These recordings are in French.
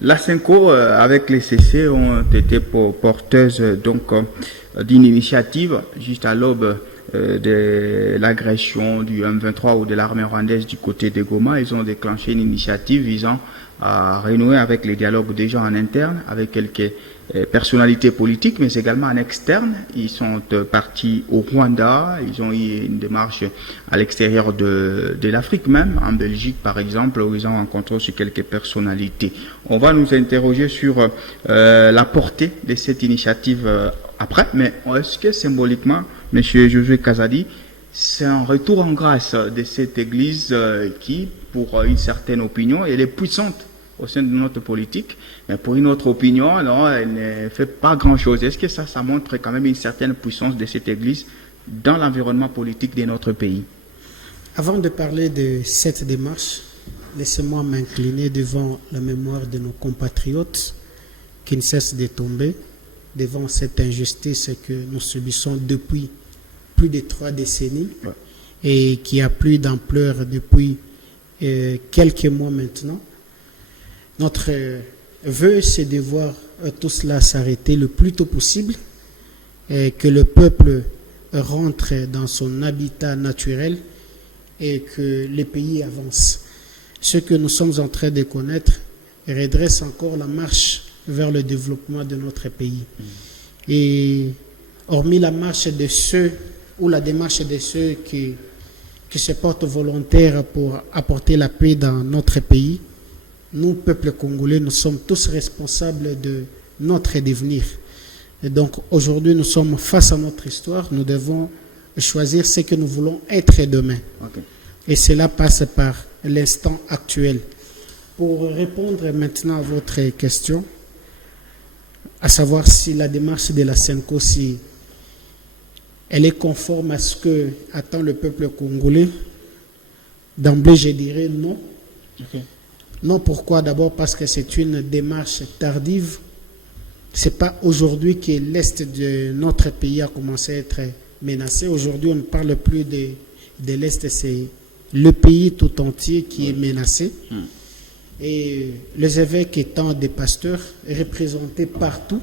La Cinco, avec les CC, ont été porteuses d'une initiative juste à l'aube de l'agression du M23 ou de l'armée rwandaise du côté de Goma. Ils ont déclenché une initiative visant à renouer avec les dialogues déjà en interne, avec quelques personnalités politiques, mais également en externe. Ils sont partis au Rwanda, ils ont eu une démarche à l'extérieur de l'Afrique même, en Belgique par exemple, où ils ont rencontré aussi quelques personnalités. On va nous interroger sur la portée de cette initiative après, mais est-ce que symboliquement, M. Josué Kazadi, c'est un retour en grâce de cette église qui, pour une certaine opinion, elle est puissante au sein de notre politique, mais pour une autre opinion, alors, elle ne fait pas grand-chose. Est-ce que ça montre quand même une certaine puissance de cette église dans l'environnement politique de notre pays? Avant de parler de cette démarche, laissez-moi m'incliner devant la mémoire de nos compatriotes qui ne cessent de tomber devant cette injustice que nous subissons depuis plus de 3 décennies et qui a plus d'ampleur depuis quelques mois maintenant. Notre vœu, c'est de voir tout cela s'arrêter le plus tôt possible et que le peuple rentre dans son habitat naturel et que les pays avancent. Ce que nous sommes en train de connaître redresse encore la marche vers le développement de notre pays. Et hormis la marche de ceux ou la démarche de ceux qui se portent volontaires pour apporter la paix dans notre pays, nous, peuple congolais, nous sommes tous responsables de notre devenir. Et donc, aujourd'hui, nous sommes face à notre histoire. Nous devons choisir ce que nous voulons être demain. Okay. Et cela passe par l'instant actuel. Pour répondre maintenant à votre question, à savoir si la démarche de la Cinco, si elle est conforme à ce que attend le peuple congolais, d'emblée, je dirais non. Okay. Non, pourquoi? D'abord parce que c'est une démarche tardive. Ce n'est pas aujourd'hui que l'Est de notre pays a commencé à être menacé. Aujourd'hui, on ne parle plus de l'Est, c'est le pays tout entier qui est menacé. Et les évêques étant des pasteurs représentés partout,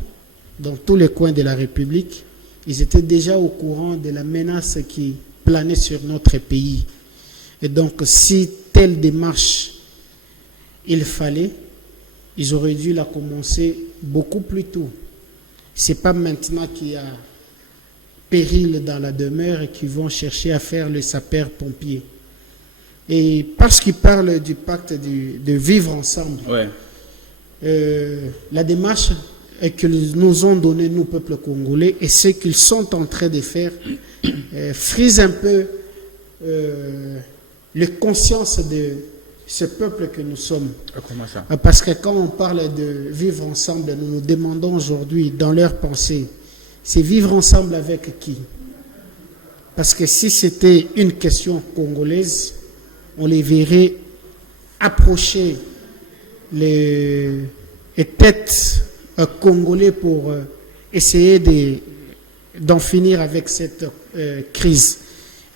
dans tous les coins de la République, ils étaient déjà au courant de la menace qui planait sur notre pays. Et donc, si telle démarche il fallait, ils auraient dû la commencer beaucoup plus tôt. Ce n'est pas maintenant qu'il y a péril dans la demeure et qu'ils vont chercher à faire le sapeur-pompier. Et parce qu'ils parlent du pacte de vivre ensemble, la démarche qu'ils nous ont donnée, nous, peuple congolais, et ce qu'ils sont en train de faire, frise un peu les consciences de ce peuple que nous sommes. Comment ça? Parce que quand on parle de vivre ensemble, nous nous demandons aujourd'hui, dans leur pensée, c'est vivre ensemble avec qui? Parce que si c'était une question congolaise, on les verrait approcher les têtes congolais pour essayer d'en finir avec cette crise.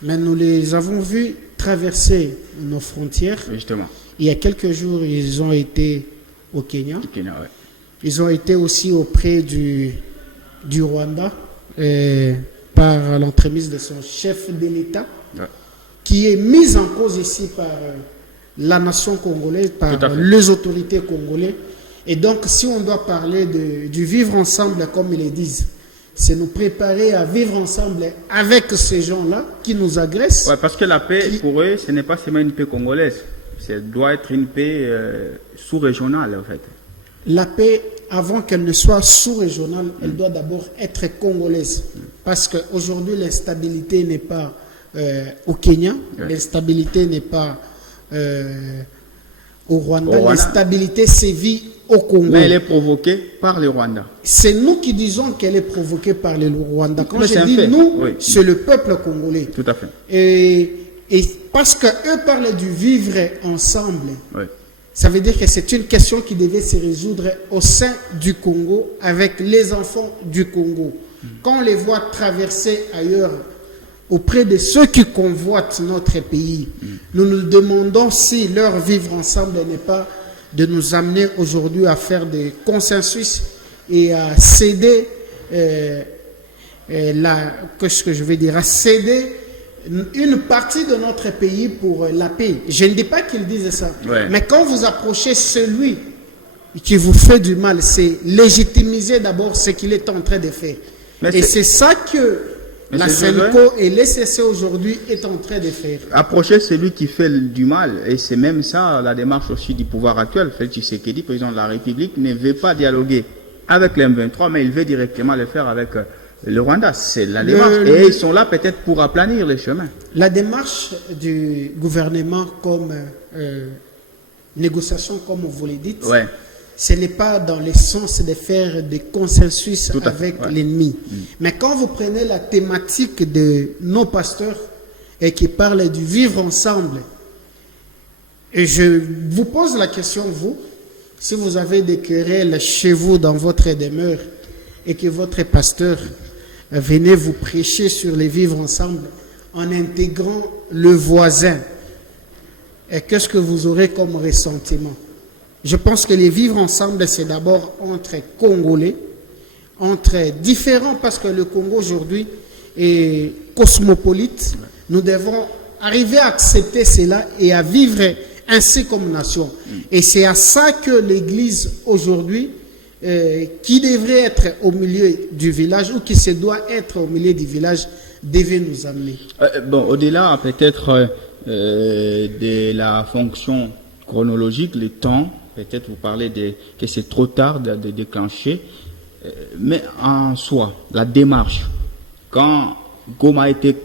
Mais nous les avons vus traverser nos frontières. Justement. Il y a quelques jours, ils ont été au Kenya. Ils ont été aussi auprès du Rwanda par l'entremise de son chef de l'État, qui est mis en cause ici par la nation congolaise, par les autorités congolaises. Et donc, si on doit parler du vivre ensemble, comme ils le disent, c'est nous préparer à vivre ensemble avec ces gens-là qui nous agressent. Ouais, parce que la paix, pour eux, ce n'est pas seulement une paix congolaise. Ça doit être une paix sous-régionale, en fait. La paix, avant qu'elle ne soit sous-régionale, elle doit d'abord être congolaise. Parce qu'aujourd'hui, l'instabilité n'est pas au Kenya, l'instabilité n'est pas au Rwanda, l'instabilité sévit au Congo. Mais elle est provoquée par le Rwanda. C'est nous qui disons qu'elle est provoquée par le Rwanda. Quand je dis nous, c'est le peuple congolais. Tout à fait. Et parce qu'eux parlent du vivre ensemble, ça veut dire que c'est une question qui devait se résoudre au sein du Congo avec les enfants du Congo. Quand on les voit traverser ailleurs, auprès de ceux qui convoitent notre pays, nous nous demandons si leur vivre ensemble n'est pas de nous amener aujourd'hui à faire des consensus et à céder qu'est-ce que je veux dire, à céder une partie de notre pays pour la paix. Je ne dis pas qu'ils disent ça, mais quand vous approchez celui qui vous fait du mal, c'est légitimiser d'abord ce qu'il est en train de faire. Et c'est ça que la SENCO et l'ECC aujourd'hui est en train de faire. Approcher celui qui fait du mal, et c'est même ça la démarche aussi du pouvoir actuel. Félix Tshisekedi, président de la République, ne veut pas dialoguer avec les M23, mais il veut directement le faire avec le Rwanda. C'est la démarche. Et ils sont là peut-être pour aplanir les chemins. La démarche du gouvernement comme négociation, comme vous le dites, ce n'est pas dans le sens de faire des consensus avec l'ennemi. Mais quand vous prenez la thématique de nos pasteurs et qui parlent du vivre ensemble, et je vous pose la question, vous, si vous avez des querelles chez vous dans votre demeure et que votre pasteur venait vous prêcher sur les vivre ensemble en intégrant le voisin, et qu'est-ce que vous aurez comme ressentiment? Je pense que les vivre ensemble, c'est d'abord entre Congolais, entre différents, parce que le Congo aujourd'hui est cosmopolite. Nous devons arriver à accepter cela et à vivre ainsi comme nation. Et c'est à ça que l'Église aujourd'hui, qui devrait être au milieu du village ou qui se doit être au milieu du village, devait nous amener. Bon, au-delà peut-être de la fonction chronologique, le temps, peut-être vous parlez que c'est trop tard de déclencher, mais en soi, la démarche, quand Goma a été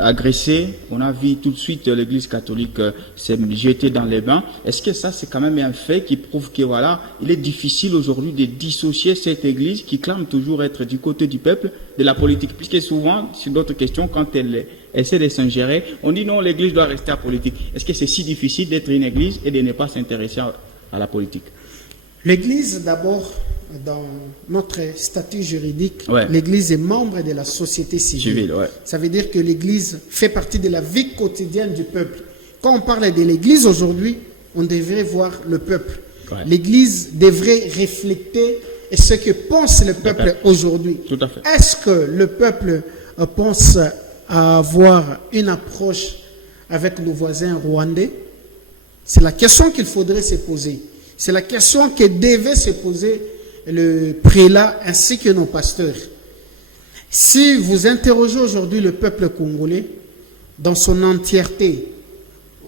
agressé, on a vu tout de suite l'église catholique s'est jetée dans les bains. Est-ce que ça, c'est quand même un fait qui prouve que voilà, il est difficile aujourd'hui de dissocier cette église qui clame toujours être du côté du peuple de la politique? Puisque souvent, sur d'autres questions, quand elle essaie de s'ingérer, on dit non, l'église doit rester à politique. Est-ce que c'est si difficile d'être une église et de ne pas s'intéresser à la politique? L'église, d'abord, dans notre statut juridique, l'Église est membre de la société civile. Ça veut dire que l'Église fait partie de la vie quotidienne du peuple. Quand on parle de l'Église aujourd'hui, on devrait voir le peuple. L'Église devrait refléter ce que pense le peuple aujourd'hui. Est-ce que le peuple pense à avoir une approche avec nos voisins rwandais? C'est la question qu'il faudrait se poser. C'est la question que devait se poser le prélat ainsi que nos pasteurs. Si vous interrogez aujourd'hui le peuple congolais dans son entièreté,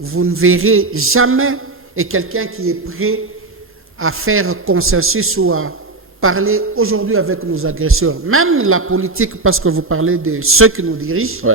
vous ne verrez jamais quelqu'un qui est prêt à faire consensus ou à parler aujourd'hui avec nos agresseurs. Même la politique, parce que vous parlez de ceux qui nous dirigent,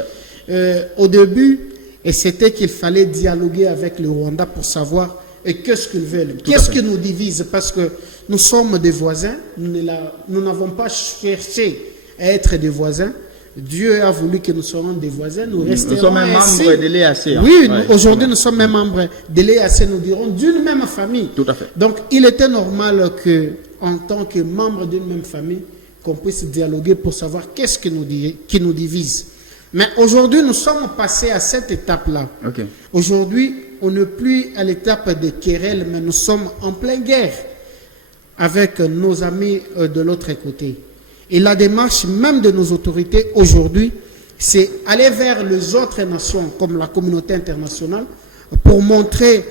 au début, c'était qu'il fallait dialoguer avec le Rwanda pour savoir qu'est-ce qu'ils veulent, qu'est-ce qui nous divise, parce que nous sommes des voisins, nous n'avons pas cherché à être des voisins. Dieu a voulu que nous soyons des voisins, nous resterons. Nous sommes même membres de l'EAC. Oui, aujourd'hui nous sommes même membres de l'EAC, nous dirons d'une même famille. Tout à fait. Donc il était normal que, en tant que membre d'une même famille, qu'on puisse dialoguer pour savoir qu'est-ce qui nous divise. Mais aujourd'hui, nous sommes passés à cette étape-là. Aujourd'hui, on n'est plus à l'étape des querelles, mais nous sommes en pleine guerre avec nos amis de l'autre côté. Et la démarche même de nos autorités aujourd'hui, c'est aller vers les autres nations, comme la communauté internationale, pour montrer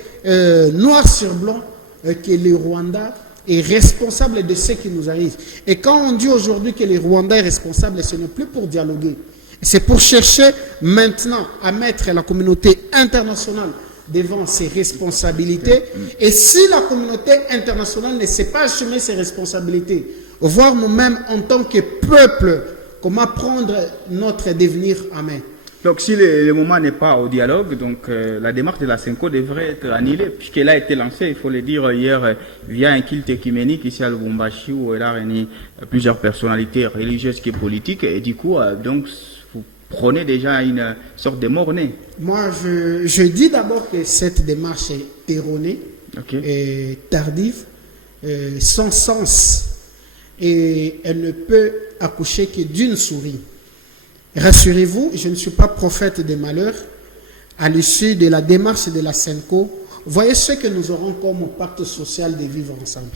noir sur blanc que le Rwanda est responsable de ce qui nous arrive. Et quand on dit aujourd'hui que le Rwanda est responsable, ce n'est plus pour dialoguer. C'est pour chercher maintenant à mettre la communauté internationale devant ses responsabilités. Et si la communauté internationale ne sait pas assumer ses responsabilités, voir nous-mêmes en tant que peuple, comment prendre notre devenir en main. Donc si le moment n'est pas au dialogue, donc la démarche de la SENCO devrait être annulée, puisqu'elle a été lancée, il faut le dire, hier via un culte écuménique ici à Lubumbashi, où elle a réuni plusieurs personnalités religieuses et politiques, et du coup, donc, vous prenez déjà une sorte de mornay. Moi, je dis d'abord que cette démarche est erronée, et tardive, sans sens, et elle ne peut accoucher que d'une souris. Rassurez-vous, je ne suis pas prophète des malheurs. À l'issue de la démarche de la SENCO, voyez ce que nous aurons comme pacte social de vivre ensemble.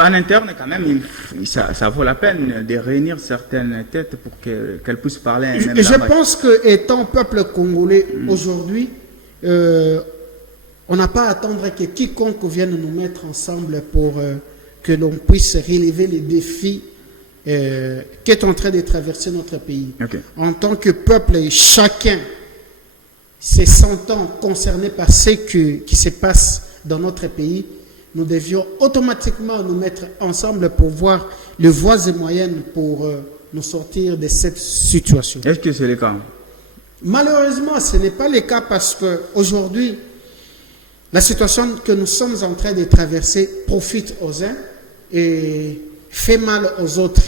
En interne, quand même, ça vaut la peine de réunir certaines têtes pour qu'elles puissent parler un même Je langage. pense que, étant peuple congolais aujourd'hui, on n'a pas à attendre que quiconque vienne nous mettre ensemble pour que l'on puisse relever les défis qu'est en train de traverser notre pays. Okay. En tant que peuple, chacun se sentant concerné par ce qui se passe dans notre pays, nous devions automatiquement nous mettre ensemble pour voir les voies et moyens pour nous sortir de cette situation. Est-ce que c'est le cas? Malheureusement, ce n'est pas le cas parce qu'aujourd'hui, la situation que nous sommes en train de traverser profite aux uns et fait mal aux autres.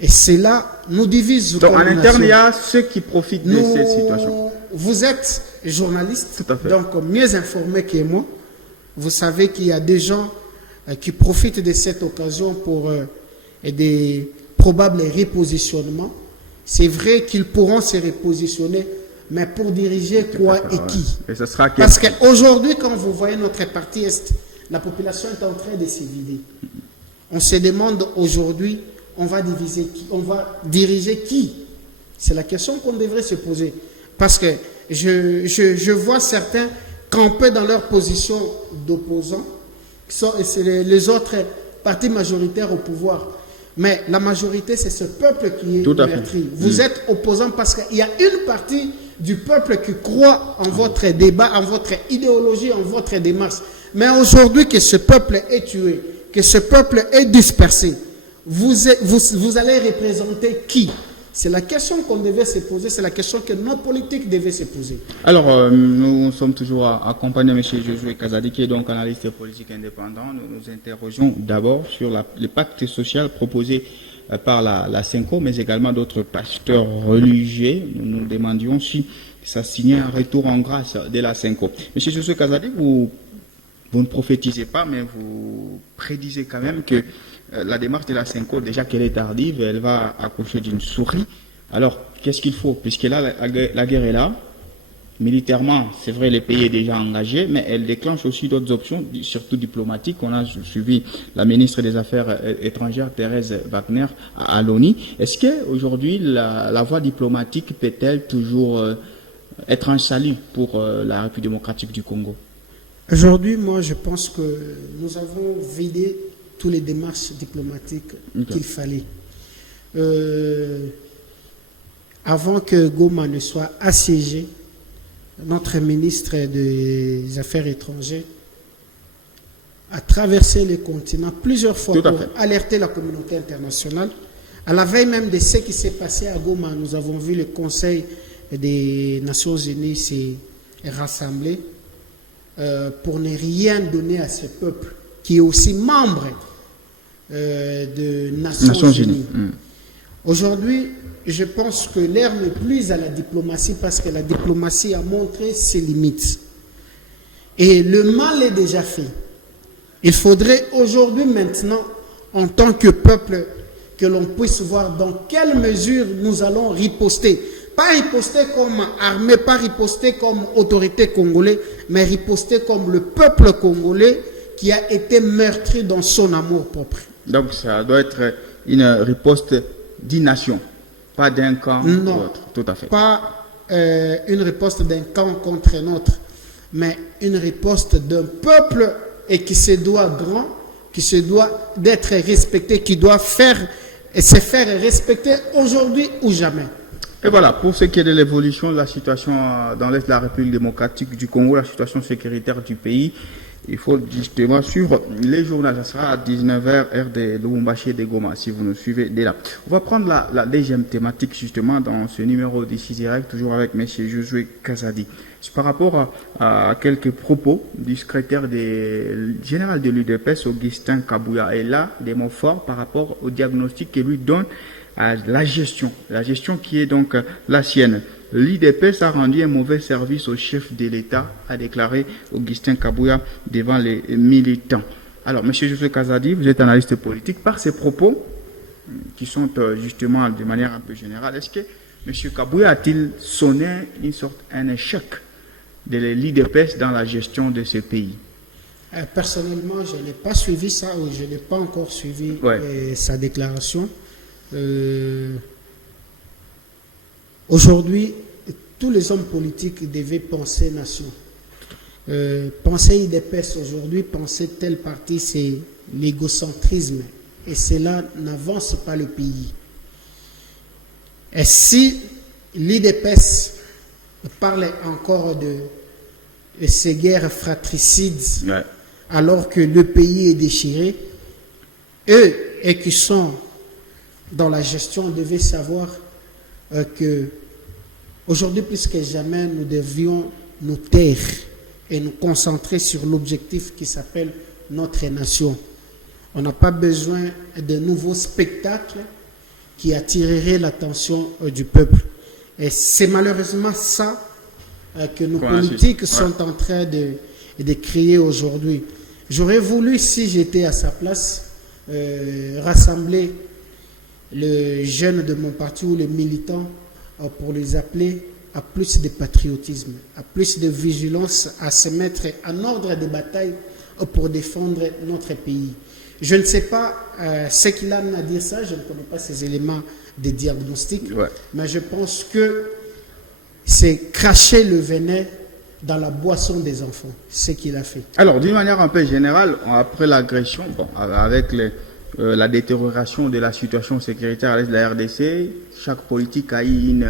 Et cela nous divise. Donc, en interne, il y a ceux qui profitent de cette situation. Vous êtes journaliste, Tout à fait. donc mieux informé que moi. Vous savez qu'il y a des gens qui profitent de cette occasion pour des probables repositionnements. C'est vrai qu'ils pourront se repositionner, mais pour diriger quoi et qui? Et ce sera Parce qu'aujourd'hui, quand vous voyez notre parti Est, la population est en train de se vider. On se demande aujourd'hui, on va diviser qui? On va diriger qui? C'est la question qu'on devrait se poser. Parce que je vois certains camper dans leur position d'opposants, c'est les autres partis majoritaires au pouvoir. Mais la majorité, c'est ce peuple qui est meurtri. Vous êtes opposant parce qu'il y a une partie du peuple qui croit en votre débat, en votre idéologie, en votre démarche. Mais aujourd'hui que ce peuple est tué, que ce peuple est dispersé, vous allez représenter qui? C'est la question qu'on devait se poser, c'est la question que nos politiques devaient se poser. Alors, nous sommes toujours accompagnés de M. Josué Kazadi, qui est donc analyste politique indépendant. Nous nous interrogeons d'abord sur le pacte social proposé par la Senko, mais également d'autres pasteurs religieux. Nous nous demandions si ça signait un retour en grâce de la Senko. M. Josué Kazadi, vous ne prophétisez pas, mais vous prédisez quand même que la démarche de la Senko, déjà qu'elle est tardive, elle va accoucher d'une souris. Alors, qu'est-ce qu'il faut? Puisque là, la guerre est là. Militairement, c'est vrai, le pays est déjà engagé, mais elle déclenche aussi d'autres options, surtout diplomatiques. On a suivi la ministre des Affaires étrangères, Thérèse Wagner, à l'ONU. Est-ce qu'aujourd'hui, la voie diplomatique peut-elle toujours être un salut pour la République démocratique du Congo? Aujourd'hui, moi, je pense que nous avons vidé toutes les démarches diplomatiques qu'il fallait. Avant que Goma ne soit assiégé, notre ministre des Affaires étrangères a traversé le continent plusieurs fois pour alerter la communauté internationale. À la veille même de ce qui s'est passé à Goma, nous avons vu le Conseil des Nations Unies s'est rassemblé pour ne rien donner à ce peuple qui est aussi membre de Nations Unies. Aujourd'hui, je pense que l'ère n'est plus à la diplomatie parce que la diplomatie a montré ses limites. Et le mal est déjà fait. Il faudrait aujourd'hui, maintenant, en tant que peuple, que l'on puisse voir dans quelle mesure nous allons riposter. Pas riposter comme armée, pas riposter comme autorité congolaise, mais riposter comme le peuple congolais qui a été meurtri dans son amour propre. Donc ça doit être une riposte d'une nation, pas d'un camp ou l'autre. Tout à fait. Pas une riposte d'un camp contre un autre, mais une riposte d'un peuple et qui se doit grand, qui se doit d'être respecté, qui doit se faire respecter aujourd'hui ou jamais. Et voilà, pour ce qui est de l'évolution de la situation dans l'Est de la République démocratique du Congo, la situation sécuritaire du pays, il faut justement suivre les journaux. Ça sera à 19h, heure de Lubumbashi et de Goma, si vous nous suivez dès là. On va prendre la deuxième thématique, justement, dans ce numéro d'ici direct, toujours avec M. Josué Kazadi. C'est par rapport à quelques propos du secrétaire général de l'UDPS, Augustin Kabouya. Et là, des mots forts par rapport au diagnostic que lui donne à la gestion qui est donc la sienne. L'IDPS a rendu un mauvais service au chef de l'État, a déclaré Augustin Kabouya devant les militants. Alors, M. Josué Kazadi, vous êtes analyste politique. Par ces propos, qui sont justement de manière un peu générale, est-ce que M. Kabouya a-t-il sonné un échec de l'IDPS dans la gestion de ce pays? Personnellement, je n'ai pas suivi ça, ou je n'ai pas encore suivi sa déclaration. Aujourd'hui, tous les hommes politiques devaient penser nation. Penser IDPS aujourd'hui, penser tel parti, c'est l'égocentrisme. Et cela n'avance pas le pays. Et si l'IDPS parle encore de ces guerres fratricides, alors que le pays est déchiré, eux et qui sont dans la gestion devaient savoir que aujourd'hui plus que jamais nous devions nous taire et nous concentrer sur l'objectif qui s'appelle notre nation. On n'a pas besoin de nouveaux spectacles qui attireraient l'attention du peuple. Et c'est malheureusement ça que nos politiques sont en train de créer aujourd'hui. J'aurais voulu, si j'étais à sa place, rassembler les jeunes de mon parti ou les militants pour les appeler à plus de patriotisme, à plus de vigilance, à se mettre en ordre de bataille pour défendre notre pays. Je ne sais pas ce qu'il a à dire ça, je ne connais pas ces éléments de diagnostic, mais je pense que c'est cracher le venin dans la boisson des enfants, ce qu'il a fait. Alors, d'une manière un peu générale, après l'agression, avec la détérioration de la situation sécuritaire à l'est de la RDC, chaque politique a eu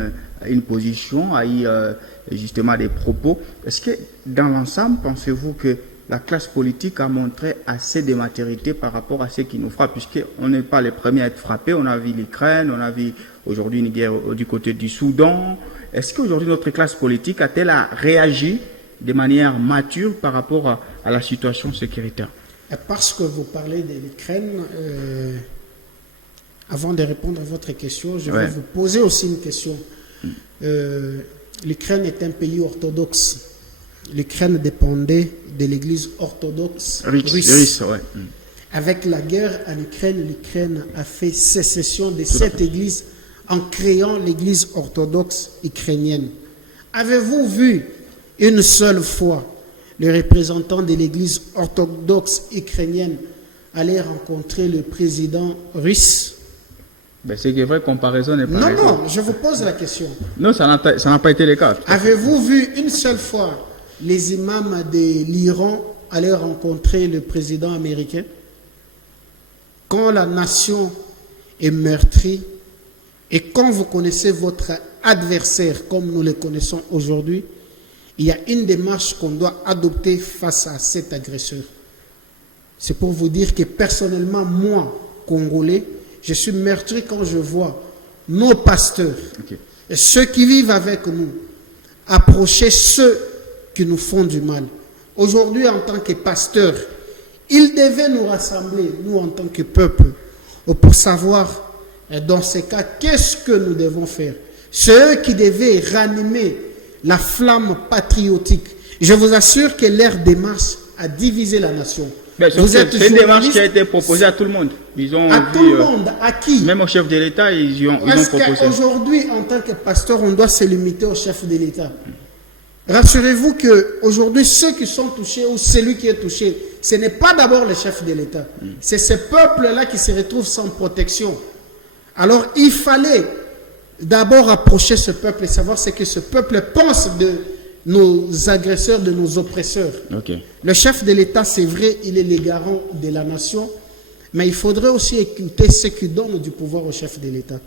une position, a eu justement des propos. Est-ce que dans l'ensemble, pensez-vous que la classe politique a montré assez de maturité par rapport à ce qui nous frappe, puisqu'on n'est pas les premiers à être frappés? On a vu l'Ukraine, on a vu aujourd'hui une guerre du côté du Soudan. Est-ce qu'aujourd'hui notre classe politique a-t-elle réagi de manière mature par rapport à la situation sécuritaire? Parce que vous parlez de l'Ukraine, avant de répondre à votre question, je vais vous poser aussi une question. L'Ukraine est un pays orthodoxe. L'Ukraine dépendait de l'église orthodoxe russe. Avec la guerre en Ukraine, l'Ukraine a fait sécession de cette église en créant l'église orthodoxe ukrainienne. Avez-vous vu une seule fois le représentant de l'église orthodoxe ukrainienne aller rencontrer le président russe? C'est que vraie comparaison n'est pas Non, je vous pose la question. Non, ça n'a pas été le cas. Avez-vous vu une seule fois les imams de l'Iran aller rencontrer le président américain? Quand la nation est meurtrie et quand vous connaissez votre adversaire comme nous le connaissons aujourd'hui, il y a une démarche qu'on doit adopter face à cet agresseur. C'est pour vous dire que personnellement, moi, Congolais, je suis meurtri quand je vois nos pasteurs et ceux qui vivent avec nous approcher ceux qui nous font du mal. Aujourd'hui, en tant que pasteurs, ils devaient nous rassembler, nous en tant que peuple, pour savoir, dans ces cas, qu'est-ce que nous devons faire. C'est eux qui devaient ranimer la flamme patriotique. Je vous assure que leur démarche a divisé la nation. C'est une démarche qui a été proposée à tout le monde. Ils ont tout le monde, à qui? Même au chef de l'État, ils ont proposé. Aujourd'hui, en tant que pasteur, on doit se limiter au chef de l'État. Rassurez-vous qu'aujourd'hui, ceux qui sont touchés ou celui qui est touché, ce n'est pas d'abord le chef de l'État. C'est ce peuple-là qui se retrouve sans protection. Alors, il fallait d'abord approcher ce peuple et savoir ce que ce peuple pense de nos agresseurs, de nos oppresseurs. Le chef de l'État, c'est vrai, il est le garant de la nation, mais il faudrait aussi écouter ceux qui donnent du pouvoir au chef de l'État.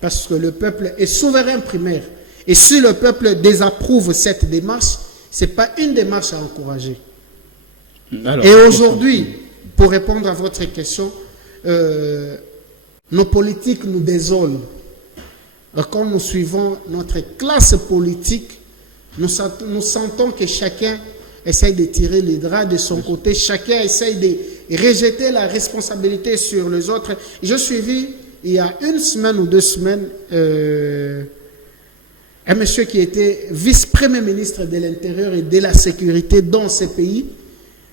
Parce que le peuple est souverain primaire. Et si le peuple désapprouve cette démarche, ce n'est pas une démarche à encourager. Et aujourd'hui, pour répondre à votre question, nos politiques nous désolent. Quand nous suivons notre classe politique, nous sentons que chacun essaye de tirer les draps de son côté, chacun essaye de rejeter la responsabilité sur les autres. J'ai suivi, il y a une semaine ou 2 semaines, un monsieur qui était vice-premier ministre de l'Intérieur et de la Sécurité dans ce pays,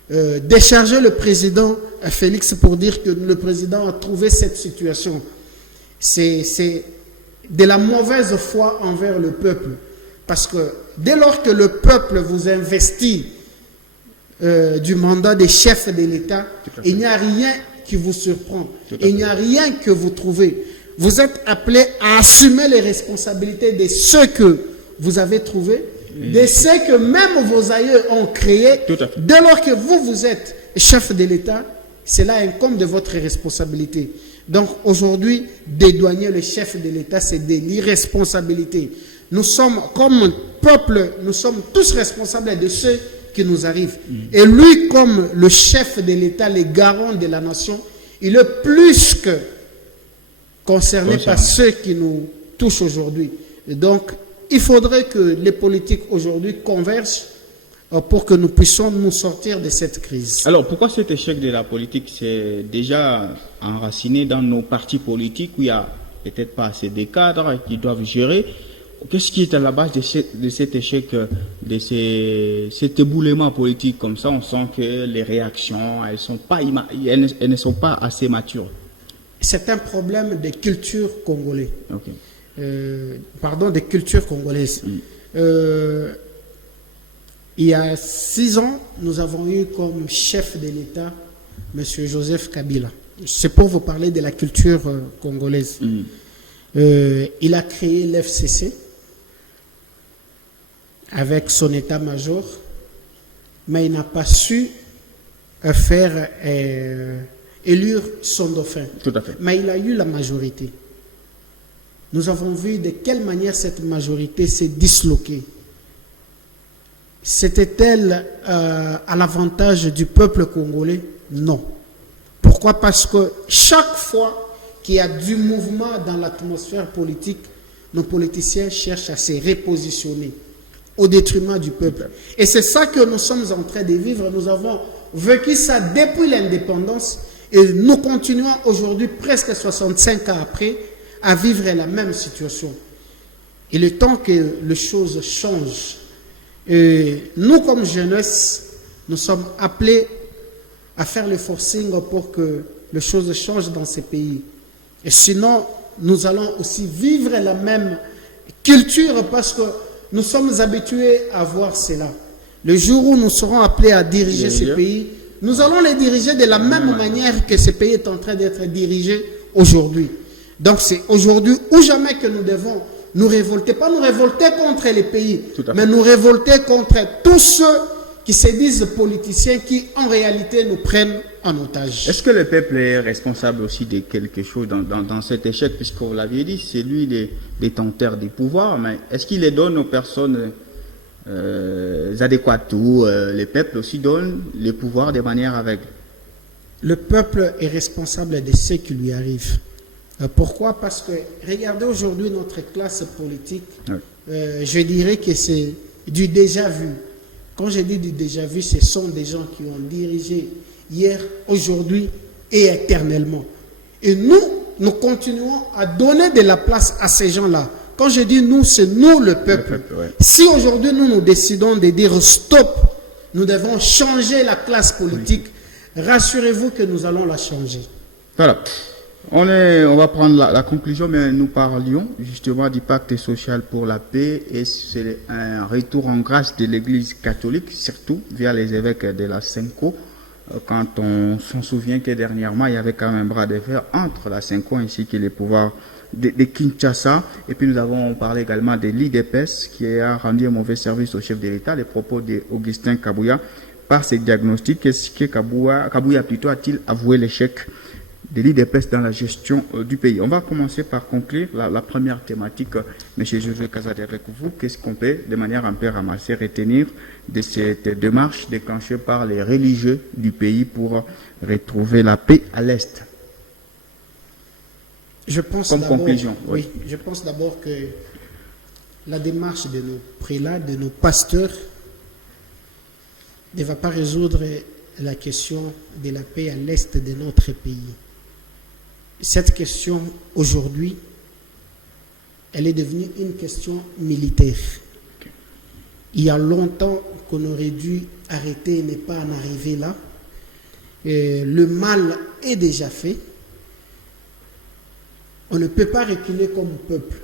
décharger le président Félix pour dire que le président a trouvé cette situation. C'est de la mauvaise foi envers le peuple. Parce que dès lors que le peuple vous investit du mandat des chefs de l'État, il n'y a rien qui vous surprend. Il n'y a rien que vous trouvez. Vous êtes appelé à assumer les responsabilités de ceux que vous avez trouvés, de ceux que même vos aïeux ont créés. Dès lors que vous êtes chef de l'État, cela incombe de votre responsabilité. Donc aujourd'hui, dédouaner le chef de l'État, c'est de l'irresponsabilité. Nous sommes, comme peuple, nous sommes tous responsables de ce qui nous arrive. Et lui, comme le chef de l'État, le garant de la nation, il est plus que concerné par ceux qui nous touchent aujourd'hui. Et donc, il faudrait que les politiques aujourd'hui convergent pour que nous puissions nous sortir de cette crise. Alors, pourquoi cet échec de la politique s'est déjà enraciné dans nos partis politiques où il n'y a peut-être pas assez de cadres qui doivent gérer? Qu'est-ce qui est à la base de cet échec, de cet éboulement politique comme ça? On sent que les réactions, elles ne sont pas assez matures. C'est un problème de culture congolaise. Okay. De culture congolaise. Il y a 6 ans, nous avons eu comme chef de l'État M. Joseph Kabila. C'est pour vous parler de la culture congolaise. Il a créé l'FCC avec son état-major, mais il n'a pas su faire élire son dauphin. Tout à fait. Mais il a eu la majorité. Nous avons vu de quelle manière cette majorité s'est disloquée. C'était-elle à l'avantage du peuple congolais? Non. Pourquoi? Parce que chaque fois qu'il y a du mouvement dans l'atmosphère politique, nos politiciens cherchent à se repositionner au détriment du peuple. Et c'est ça que nous sommes en train de vivre. Nous avons vécu ça depuis l'indépendance et nous continuons aujourd'hui, presque 65 ans après, à vivre la même situation. Il est temps que les choses changent. Et nous, comme jeunesse, nous sommes appelés à faire le forcing pour que les choses changent dans ces pays. Et sinon, nous allons aussi vivre la même culture parce que nous sommes habitués à voir cela. Le jour où nous serons appelés à diriger ces pays, nous allons les diriger de la même manière que ce pays est en train d'être dirigé aujourd'hui. Donc c'est aujourd'hui ou jamais que nous devons nous révolter. Pas nous révolter contre les pays, mais nous révolter contre tous ceux qui se disent politiciens qui en réalité nous prennent en otage. Est-ce que le peuple est responsable aussi de quelque chose dans cet échec, puisque vous l'aviez dit, c'est lui le détenteur des pouvoirs, mais est-ce qu'il les donne aux personnes adéquates ou le peuple aussi donne les pouvoirs de manière aveugle? Le peuple est responsable de ce qui lui arrive. Pourquoi? Parce que regardez aujourd'hui notre classe politique, je dirais que c'est du déjà vu. Quand je dis du déjà vu, ce sont des gens qui ont dirigé hier, aujourd'hui et éternellement. Et nous continuons à donner de la place à ces gens-là. Quand je dis nous, c'est nous le peuple. Si aujourd'hui nous décidons de dire stop, nous devons changer la classe politique, rassurez-vous que nous allons la changer. Voilà. On va prendre la conclusion, mais nous parlions justement du pacte social pour la paix et c'est un retour en grâce de l'Église catholique, surtout via les évêques de la Senko. Quand on s'en souvient que dernièrement, il y avait quand même un bras de fer entre la Senko ainsi que les pouvoirs de Kinshasa. Et puis nous avons parlé également de l'IDPS qui a rendu un mauvais service au chef de l'État. Les propos d'Augustin Kabouya par ses diagnostics, est-ce que Kabouya plutôt a-t-il avoué l'échec de l'IDPS dans la gestion du pays? On va commencer par conclure la première thématique. M. José Kazadi, avec vous, qu'est-ce qu'on peut, de manière un peu ramassée, retenir de cette démarche déclenchée par les religieux du pays pour retrouver la paix à l'Est? Je pense comme conclusion. Oui, je pense d'abord que la démarche de nos prélats, de nos pasteurs, ne va pas résoudre la question de la paix à l'Est de notre pays. Cette question, aujourd'hui, elle est devenue une question militaire. Il y a longtemps qu'on aurait dû arrêter et ne pas en arriver là. Et le mal est déjà fait. On ne peut pas reculer comme peuple.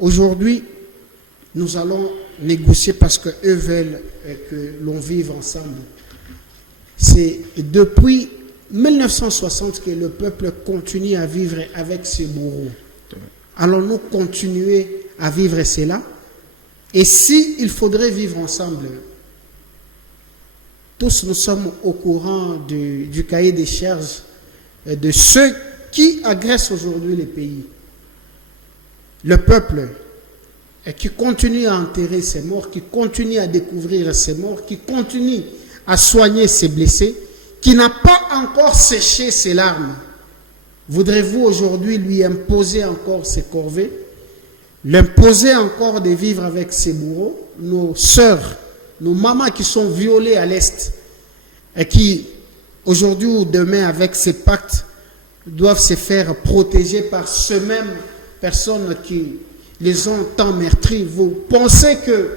Aujourd'hui, nous allons négocier parce qu'eux veulent que l'on vive ensemble. C'est depuis 1960 que le peuple continue à vivre avec ses bourreaux. Allons-nous continuer à vivre cela? Et si il faudrait vivre ensemble, tous nous sommes au courant du cahier des charges de ceux qui agressent aujourd'hui les pays. Le peuple qui continue à enterrer ses morts, qui continue à découvrir ses morts, qui continue à soigner ses blessés, qui n'a pas encore séché ses larmes. Voudrez-vous aujourd'hui lui imposer encore ses corvées, l'imposer encore de vivre avec ses bourreaux, nos sœurs, nos mamans qui sont violées à l'Est et qui, aujourd'hui ou demain, avec ces pactes, doivent se faire protéger par ces mêmes personnes qui les ont tant meurtris. Vous pensez que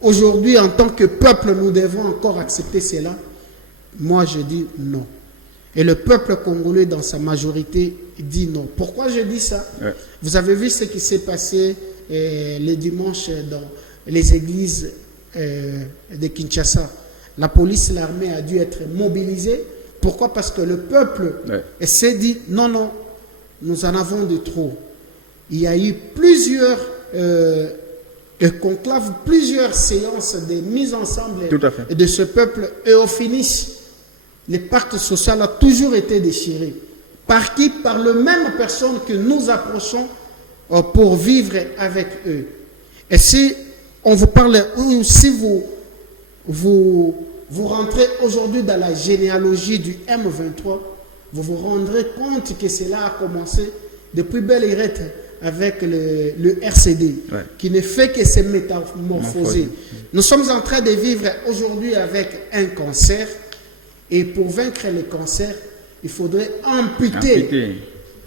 aujourd'hui, en tant que peuple, nous devons encore accepter cela? Moi, je dis non. Et le peuple congolais, dans sa majorité, dit non. Pourquoi je dis ça? Vous avez vu ce qui s'est passé les dimanches dans les églises de Kinshasa. La police et l'armée a dû être mobilisées. Pourquoi? Parce que le peuple s'est dit non, non, nous en avons de trop. Il y a eu plusieurs conclaves, plusieurs séances de mise ensemble de ce peuple. Et au finish, le pacte social a toujours été déchiré. Par qui? Par les mêmes personnes que nous approchons pour vivre avec eux. Et si on vous parle, ou si vous rentrez aujourd'hui dans la généalogie du M23, vous vous rendrez compte que cela a commencé depuis belle lurette avec le RCD, qui ne fait que se métamorphoser. Nous sommes en train de vivre aujourd'hui avec un cancer, et pour vaincre le cancer, il faudrait amputer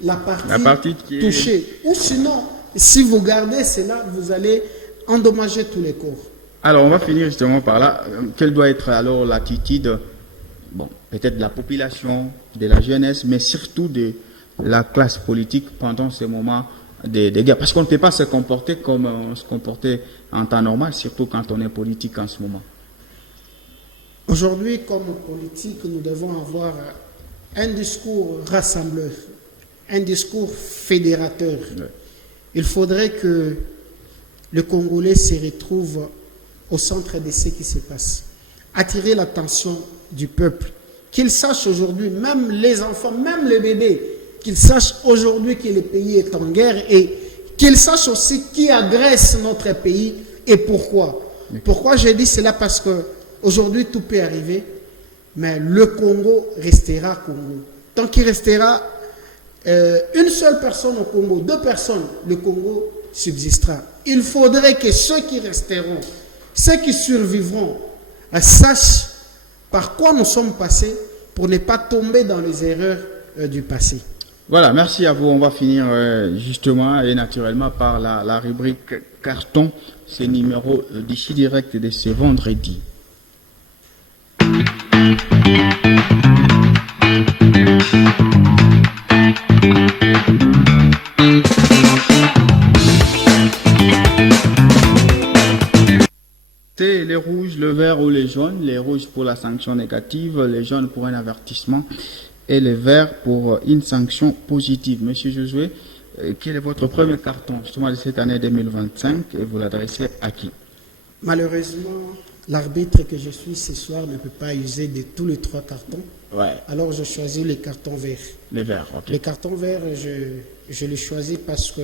la partie qui touchée. Ou sinon, si vous gardez cela, vous allez endommager tous les corps. Alors, on va finir justement par là. Quelle doit être alors l'attitude, bon, peut-être de la population, de la jeunesse, mais surtout de la classe politique pendant ces moments de guerre? Parce qu'on ne peut pas se comporter comme on se comportait en temps normal, surtout quand on est politique en ce moment. Aujourd'hui, comme politique, nous devons avoir un discours rassembleur, un discours fédérateur. Il faudrait que le Congolais se retrouve au centre de ce qui se passe. Attirer l'attention du peuple. Qu'il sache aujourd'hui, même les enfants, même les bébés, qu'ils sachent aujourd'hui que le pays est en guerre et qu'ils sachent aussi qui agresse notre pays et pourquoi. Pourquoi je dis cela? Parce que aujourd'hui, tout peut arriver, mais le Congo restera Congo. Tant qu'il restera une seule personne au Congo, 2 personnes, le Congo subsistera. Il faudrait que ceux qui resteront, ceux qui survivront, sachent par quoi nous sommes passés pour ne pas tomber dans les erreurs du passé. Voilà, merci à vous. On va finir justement et naturellement par la rubrique carton, ce numéro d'ici direct de ce vendredi. C'est les rouges, le vert ou les jaunes. Les rouges pour la sanction négative, les jaunes pour un avertissement et les verts pour une sanction positive. Monsieur Josué, quel est votre premier carton justement de cette année 2025 et vous l'adressez à qui? Malheureusement, l'arbitre que je suis ce soir ne peut pas user de tous les 3 cartons. Alors je choisis les cartons verts. Les verts, ok. Les cartons verts, je les choisis parce que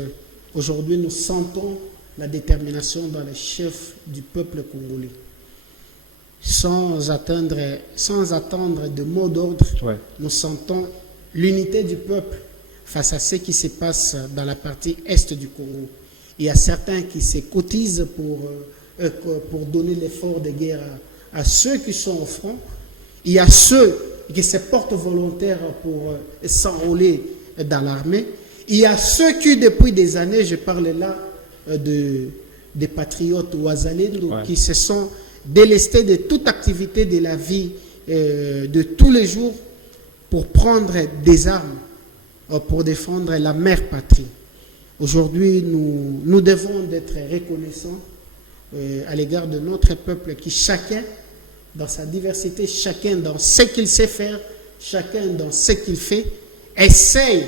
aujourd'hui nous sentons la détermination dans les chefs du peuple congolais. Sans attendre de mots d'ordre, nous sentons l'unité du peuple face à ce qui se passe dans la partie est du Congo. Il y a certains qui se cotisent pour donner l'effort de guerre à ceux qui sont au front. Il y a ceux qui se portent volontaires pour s'enrôler dans l'armée. Il y a ceux qui, depuis des années, je parle là des patriotes Ouazalendo, qui se sont délestés de toute activité de la vie de tous les jours pour prendre des armes, pour défendre la mère patrie. Aujourd'hui, nous devons être reconnaissants à l'égard de notre peuple qui chacun, dans sa diversité, chacun dans ce qu'il sait faire, chacun dans ce qu'il fait, essaye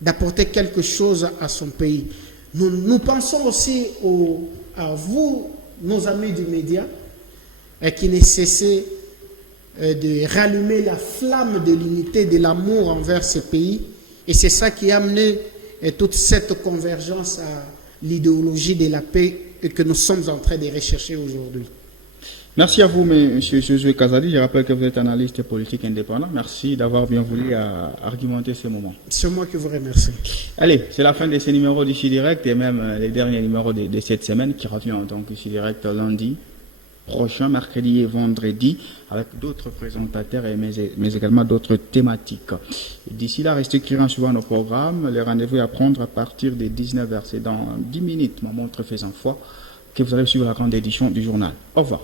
d'apporter quelque chose à son pays. Nous pensons aussi à vous, nos amis du média, qui ne cessez de rallumer la flamme de l'unité, de l'amour envers ce pays. Et c'est ça qui a amené toute cette convergence à l'idéologie de la paix que nous sommes en train de rechercher aujourd'hui. Merci à vous, M. Josué Kazadi. Je rappelle que vous êtes analyste politique indépendant. Merci d'avoir bien voulu argumenter ce moment. C'est moi qui vous remercie. Allez, c'est la fin de ces numéros d'ici direct et même les derniers numéros de cette semaine qui revient donc ici direct lundi prochain, mercredi et vendredi, avec d'autres présentateurs mais également d'autres thématiques. D'ici là, restez clients suivant nos programmes. Les rendez-vous à prendre à partir des 19h. C'est dans 10 minutes, ma montre faisant foi, que vous allez suivre la grande édition du journal. Au revoir.